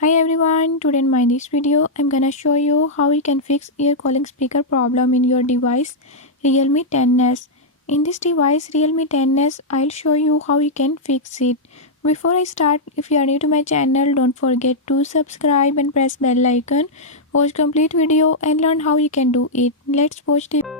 Hi everyone, today in this video I'm gonna show you how you can fix ear calling speaker problem in your device Realme 10s. In this device Realme 10s, I'll show you how you can fix it. Before I start, if you are new to my channel, don't forget to subscribe and press bell icon. Watch complete video and learn how you can do it. Let's watch the